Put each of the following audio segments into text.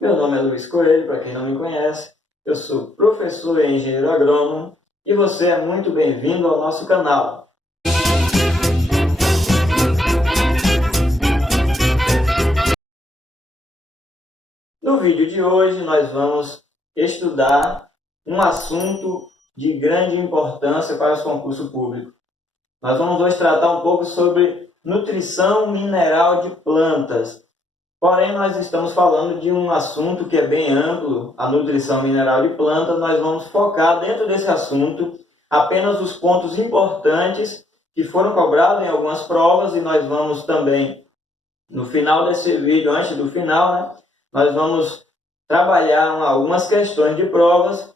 Meu nome é Luiz Coelho, para quem não me conhece. Eu sou professor e engenheiro agrônomo e você é muito bem-vindo ao nosso canal. No vídeo de hoje nós vamos estudar um assunto de grande importância para os concursos públicos. Nós vamos hoje tratar um pouco sobre nutrição mineral de plantas. Porém, nós estamos falando de um assunto que é bem amplo, a nutrição mineral de plantas. Nós vamos focar dentro desse assunto apenas os pontos importantes que foram cobrados em algumas provas e nós vamos também, no final desse vídeo, antes do final, nós vamos trabalhar algumas questões de provas,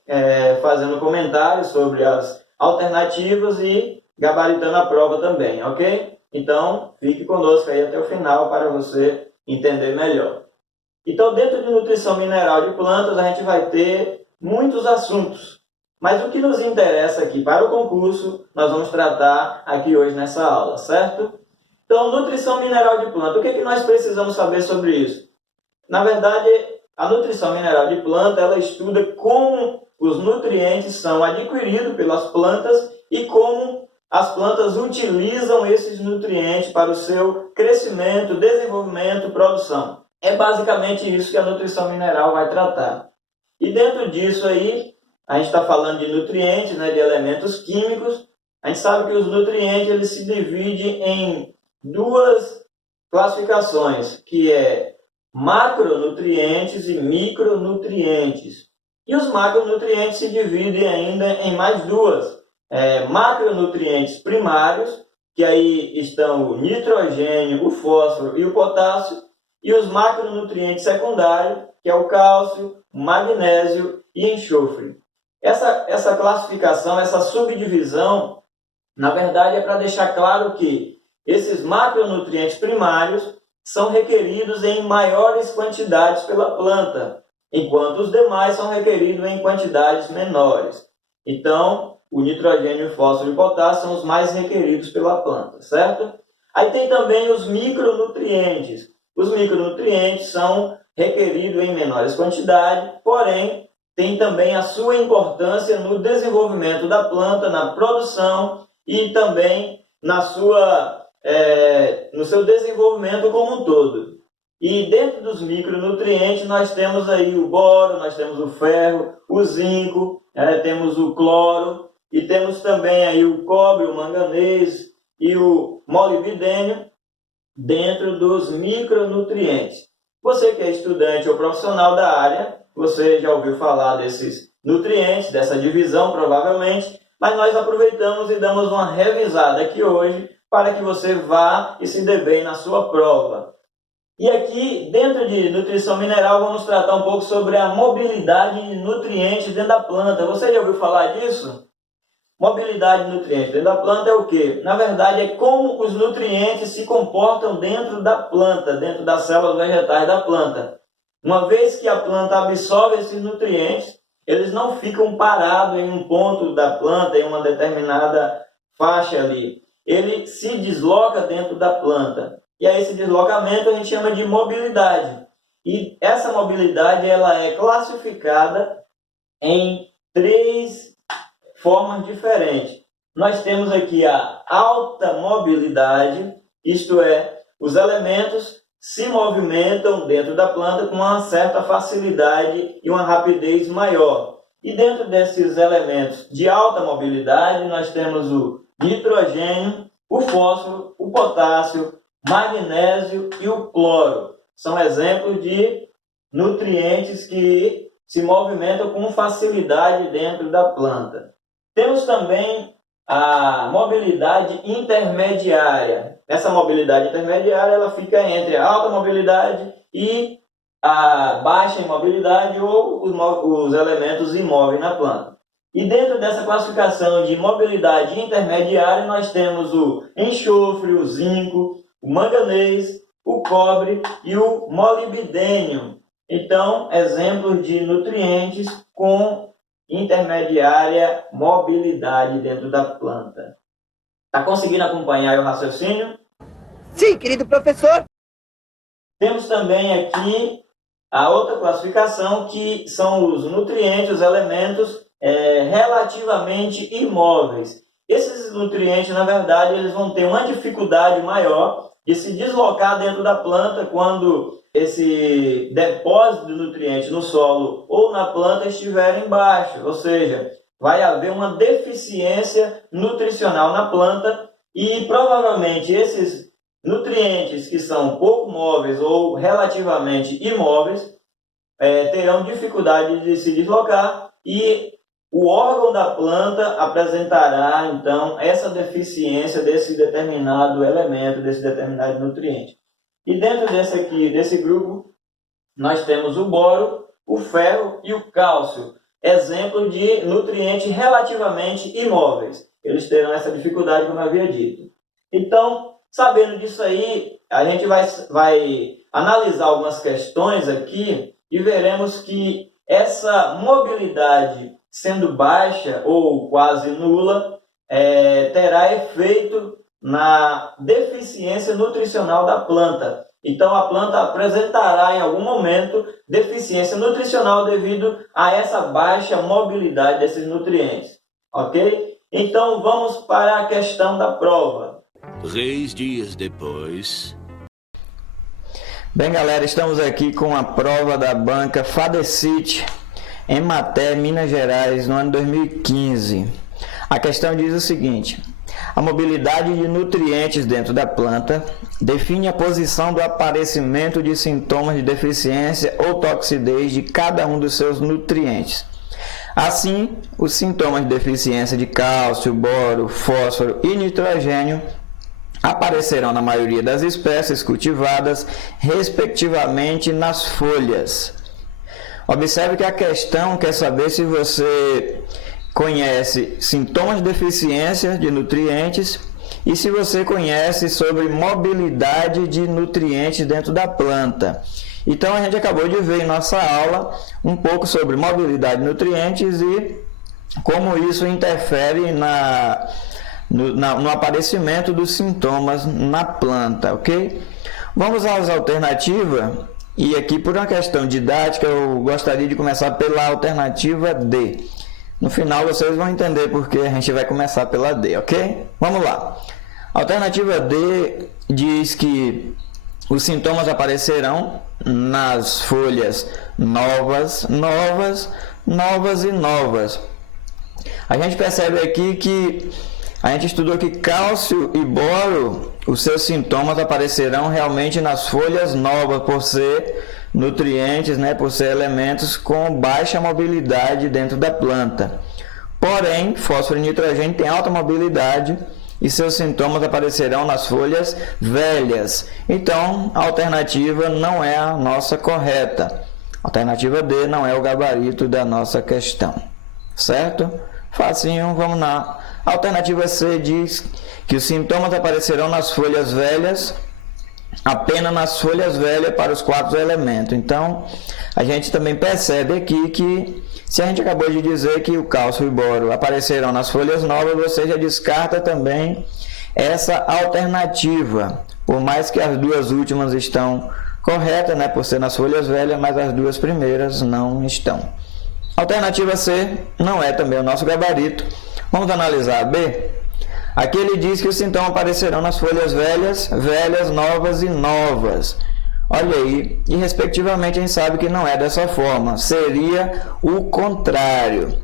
fazendo comentários sobre as alternativas e gabaritando a prova também, ok? Então, fique conosco aí até o final para você entender melhor. Então, dentro de nutrição mineral de plantas, a gente vai ter muitos assuntos. Mas o que nos interessa aqui para o concurso, nós vamos tratar aqui hoje nessa aula, certo? Então, nutrição mineral de planta, o que nós precisamos saber sobre isso? Na verdade, a nutrição mineral de planta, ela estuda como os nutrientes são adquiridos pelas plantas e como as plantas utilizam esses nutrientes para o seu crescimento, desenvolvimento, produção. É basicamente isso que a nutrição mineral vai tratar. E dentro disso aí, a gente está falando de nutrientes, de elementos químicos. A gente sabe que os nutrientes eles se dividem em duas classificações, que é macronutrientes e micronutrientes. E os macronutrientes se dividem ainda em mais duas. Macronutrientes primários, que aí estão o nitrogênio, o fósforo e o potássio, e os macronutrientes secundários, que é o cálcio, o magnésio e enxofre. Essa classificação, essa subdivisão, na verdade é para deixar claro que esses macronutrientes primários são requeridos em maiores quantidades pela planta, enquanto os demais são requeridos em quantidades menores. Então, o nitrogênio, o fósforo e o potássio são os mais requeridos pela planta, certo? Aí tem também os micronutrientes. Os micronutrientes são requeridos em menores quantidades, porém, tem também a sua importância no desenvolvimento da planta, na produção e também no seu desenvolvimento como um todo. E dentro dos micronutrientes nós temos aí o boro, nós temos o ferro, o zinco, temos o cloro e temos também aí o cobre, o manganês e o molibdênio dentro dos micronutrientes. Você que é estudante ou profissional da área, você já ouviu falar desses nutrientes, dessa divisão provavelmente, mas nós aproveitamos e damos uma revisada aqui hoje para que você vá e se dê bem na sua prova. E aqui, dentro de nutrição mineral, vamos tratar um pouco sobre a mobilidade de nutrientes dentro da planta. Você já ouviu falar disso? Mobilidade de nutrientes dentro da planta é o quê? Na verdade, é como os nutrientes se comportam dentro da planta, dentro das células vegetais da planta. Uma vez que a planta absorve esses nutrientes, eles não ficam parados em um ponto da planta, em uma determinada faixa ali. Ele se desloca dentro da planta. E a esse deslocamento a gente chama de mobilidade. E essa mobilidade ela é classificada em três formas diferentes. Nós temos aqui a alta mobilidade, isto é, os elementos se movimentam dentro da planta com uma certa facilidade e uma rapidez maior. E dentro desses elementos de alta mobilidade, nós temos o nitrogênio, o fósforo, o potássio, magnésio e o cloro. São exemplos de nutrientes que se movimentam com facilidade dentro da planta. Temos também a mobilidade intermediária. Essa mobilidade intermediária ela fica entre a alta mobilidade e a baixa imobilidade ou os elementos imóveis na planta. E dentro dessa classificação de mobilidade intermediária, nós temos o enxofre, o zinco, o manganês, o cobre e o molibdênio. Então, exemplos de nutrientes com intermediária mobilidade dentro da planta. Está conseguindo acompanhar o raciocínio? Sim, querido professor. Temos também aqui a outra classificação, que são os nutrientes, os elementos relativamente imóveis. Esses nutrientes, na verdade, eles vão ter uma dificuldade maior de se deslocar dentro da planta quando esse depósito de nutrientes no solo ou na planta estiver embaixo, ou seja, vai haver uma deficiência nutricional na planta e provavelmente esses nutrientes que são pouco móveis ou relativamente imóveis terão dificuldade de se deslocar e o órgão da planta apresentará, então, essa deficiência desse determinado elemento, desse determinado nutriente. E dentro desse grupo, nós temos o boro, o ferro e o cálcio, exemplo de nutrientes relativamente imóveis. Eles terão essa dificuldade, como eu havia dito. Então, sabendo disso aí, a gente vai analisar algumas questões aqui e veremos que essa mobilidade sendo baixa ou quase nula, terá efeito na deficiência nutricional da planta. Então, a planta apresentará em algum momento deficiência nutricional devido a essa baixa mobilidade desses nutrientes. Ok? Então, vamos para a questão da prova. 3 dias depois... Bem, galera, estamos aqui com a prova da banca FADECIT, em Maté, Minas Gerais, no ano 2015. A questão diz o seguinte: a mobilidade de nutrientes dentro da planta define a posição do aparecimento de sintomas de deficiência ou toxidez de cada um dos seus nutrientes. Assim, os sintomas de deficiência de cálcio, boro, fósforo e nitrogênio aparecerão na maioria das espécies cultivadas, respectivamente, nas folhas. Observe que a questão quer saber se você conhece sintomas de deficiência de nutrientes e se você conhece sobre mobilidade de nutrientes dentro da planta. Então, a gente acabou de ver em nossa aula um pouco sobre mobilidade de nutrientes e como isso interfere no aparecimento dos sintomas na planta, ok? Vamos às alternativas. E aqui, por uma questão didática, eu gostaria de começar pela alternativa D. No final, vocês vão entender por que a gente vai começar pela D, ok? Vamos lá. A alternativa D diz que os sintomas aparecerão nas folhas novas. A gente percebe aqui que a gente estudou que cálcio e boro, os seus sintomas aparecerão realmente nas folhas novas, por ser nutrientes, por ser elementos com baixa mobilidade dentro da planta. Porém, fósforo e nitrogênio têm alta mobilidade e seus sintomas aparecerão nas folhas velhas. Então, a alternativa não é a nossa correta. A alternativa D não é o gabarito da nossa questão. Certo? Facinho, vamos lá. A alternativa C diz que os sintomas aparecerão nas folhas velhas, apenas nas folhas velhas para os 4 elementos. Então, a gente também percebe aqui que, se a gente acabou de dizer que o cálcio e o boro aparecerão nas folhas novas, você já descarta também essa alternativa. Por mais que as duas últimas estão corretas, por ser nas folhas velhas, mas as duas primeiras não estão. Alternativa C não é também o nosso gabarito. Vamos analisar a B? Aqui ele diz que os sintomas aparecerão nas folhas velhas, novas e novas. Olha aí, e respectivamente a gente sabe que não é dessa forma, seria o contrário.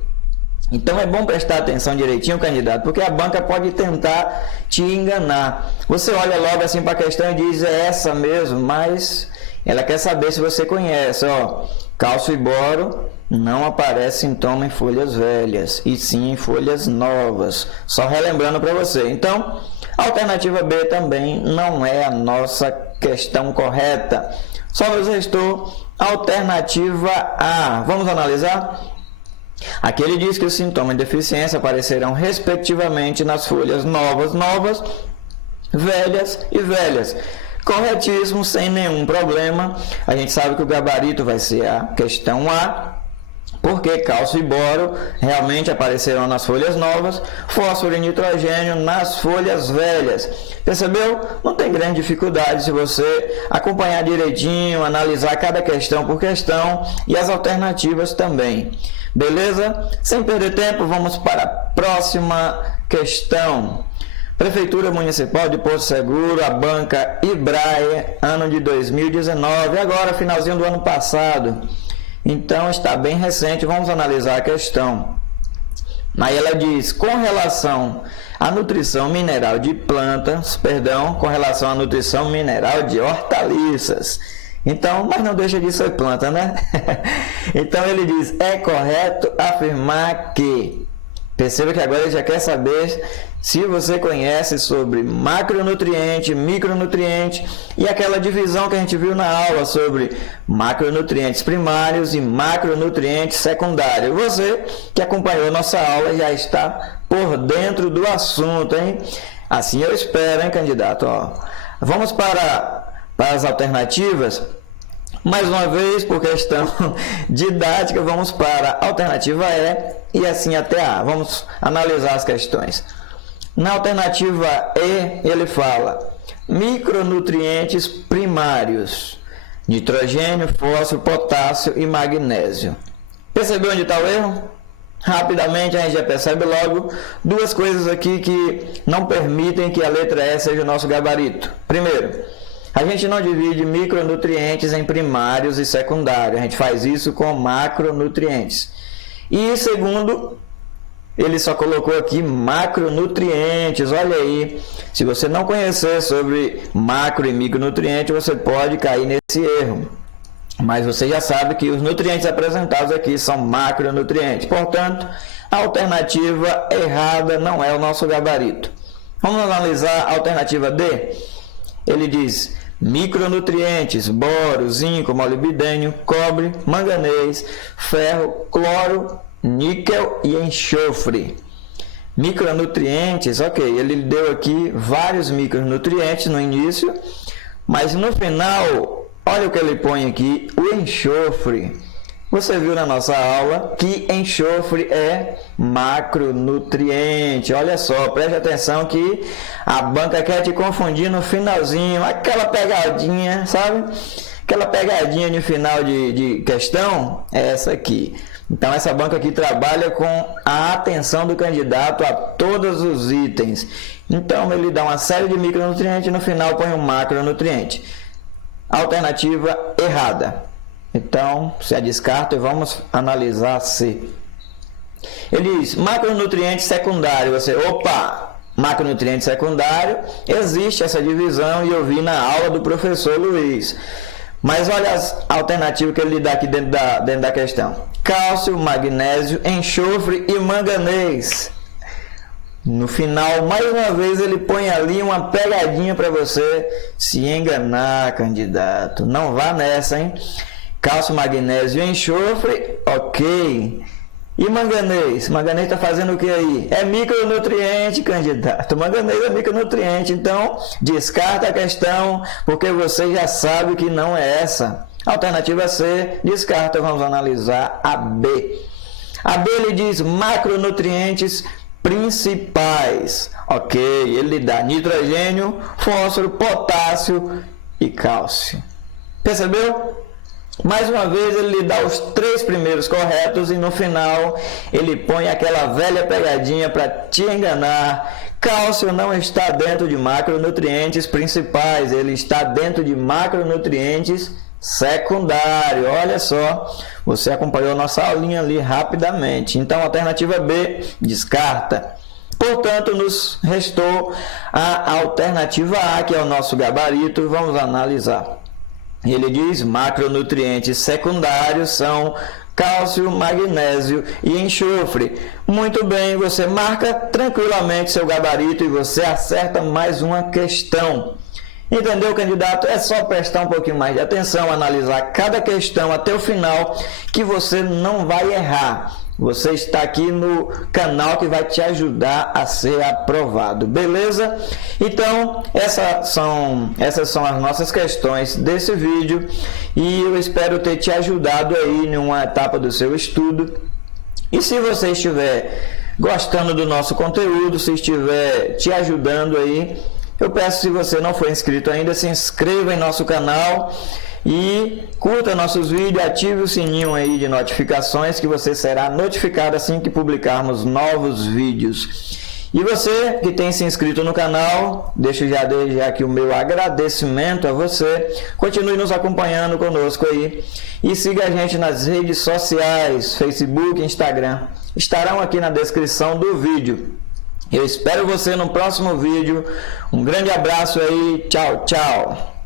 Então é bom prestar atenção direitinho, candidato, porque a banca pode tentar te enganar. Você olha logo assim para a questão e diz, é essa mesmo, mas ela quer saber se você conhece, cálcio e boro não aparece sintoma em folhas velhas, e sim em folhas novas. Só relembrando para você. Então, a alternativa B também não é a nossa questão correta. Só nos restou a alternativa A. Vamos analisar? Aqui ele diz que os sintomas de deficiência aparecerão respectivamente nas folhas novas, velhas e velhas. Corretíssimo, sem nenhum problema. A gente sabe que o gabarito vai ser a questão A. porque cálcio e boro realmente aparecerão nas folhas novas, fósforo e nitrogênio nas folhas velhas. Percebeu? Não tem grande dificuldade se você acompanhar direitinho, analisar cada questão por questão e as alternativas também. Beleza? Sem perder tempo, vamos para a próxima questão. Prefeitura Municipal de Porto Seguro, a banca Ibrae, ano de 2019, agora finalzinho do ano passado. Então está bem recente, vamos analisar a questão. Aí ela diz, com relação à nutrição mineral de plantas, com relação à nutrição mineral de hortaliças. Então, mas não deixa de ser planta, né? Então ele diz, é correto afirmar que... Perceba que agora ele já quer saber se você conhece sobre macronutriente, micronutriente e aquela divisão que a gente viu na aula sobre macronutrientes primários e macronutrientes secundários. Você que acompanhou nossa aula já está por dentro do assunto, hein? Assim eu espero, hein, candidato? Ó, vamos para as alternativas. Mais uma vez, por questão didática, vamos para a alternativa E e assim até A. Vamos analisar as questões. Na alternativa E, ele fala micronutrientes primários, nitrogênio, fósforo, potássio e magnésio. Percebeu onde está o erro? Rapidamente a gente já percebe logo duas coisas aqui que não permitem que a letra E seja o nosso gabarito. Primeiro, a gente não divide micronutrientes em primários e secundários, a gente faz isso com macronutrientes. E segundo, ele só colocou aqui macronutrientes, olha aí. Se você não conhecer sobre macro e micronutrientes, você pode cair nesse erro. Mas você já sabe que os nutrientes apresentados aqui são macronutrientes. Portanto, a alternativa errada não é o nosso gabarito. Vamos analisar a alternativa D? Ele diz micronutrientes, boro, zinco, molibdênio, cobre, manganês, ferro, cloro, níquel e enxofre. Micronutrientes, ok, ele deu aqui vários micronutrientes no início, mas no final, olha o que ele põe aqui, o enxofre. Você viu na nossa aula que enxofre é macronutriente. Olha só, preste atenção que a banca quer te confundir no finalzinho. Aquela pegadinha, sabe? Aquela pegadinha de final de questão é essa aqui. Então, essa banca aqui trabalha com a atenção do candidato a todos os itens. Então, ele dá uma série de micronutrientes e no final põe um macronutriente. Alternativa errada. Então, se a descarta, vamos analisar C. Ele diz, macronutriente secundário. Você, macronutriente secundário, existe essa divisão e eu vi na aula do professor Luiz. Mas olha as alternativas que ele dá aqui dentro da questão. Cálcio, magnésio, enxofre e manganês. No final, mais uma vez, ele põe ali uma pegadinha para você se enganar, candidato. Não vá nessa, hein? Cálcio, magnésio e enxofre, ok. E manganês? Manganês está fazendo o que aí? É micronutriente, candidato. Manganês é micronutriente, então descarta a questão, porque você já sabe que não é essa. Alternativa C, descarta, vamos analisar a B. A B ele diz macronutrientes principais, ok. Ele dá nitrogênio, fósforo, potássio e cálcio. Percebeu? Mais uma vez ele lhe dá os 3 primeiros corretos e no final ele põe aquela velha pegadinha para te enganar. Cálcio não está dentro de macronutrientes principais, ele está dentro de macronutrientes secundários. Olha só, você acompanhou nossa aulinha ali rapidamente. Então, alternativa B, descarta. Portanto, nos restou a alternativa A, que é o nosso gabarito. Vamos analisar. Ele diz, macronutrientes secundários são cálcio, magnésio e enxofre. Muito bem, você marca tranquilamente seu gabarito e você acerta mais uma questão. Entendeu, candidato? É só prestar um pouquinho mais de atenção, analisar cada questão até o final, que você não vai errar. Você está aqui no canal que vai te ajudar a ser aprovado, beleza? Então, essas são as nossas questões desse vídeo e eu espero ter te ajudado aí em uma etapa do seu estudo. E se você estiver gostando do nosso conteúdo, se estiver te ajudando aí, eu peço, se você não for inscrito ainda, se inscreva em nosso canal e curta nossos vídeos, ative o sininho aí de notificações que você será notificado assim que publicarmos novos vídeos. E você que tem se inscrito no canal, deixo já desde aqui o meu agradecimento a você. Continue nos acompanhando conosco aí e siga a gente nas redes sociais, Facebook e Instagram. Estarão aqui na descrição do vídeo. Eu espero você no próximo vídeo. Um grande abraço aí. Tchau, tchau.